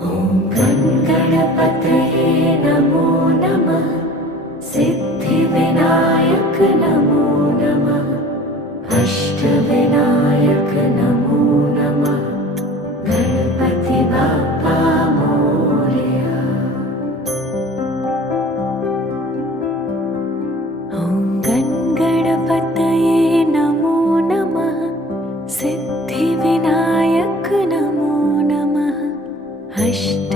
ॐ गणपतये नमो नमः। सिद्धिविनायक नमो नमः। अष्टविनायक नमो नमः। गणपति बाप्पा मोरया। ॐ गणपतये नमो नमः। सिद्धिविनायक नमो नमः। अष्ट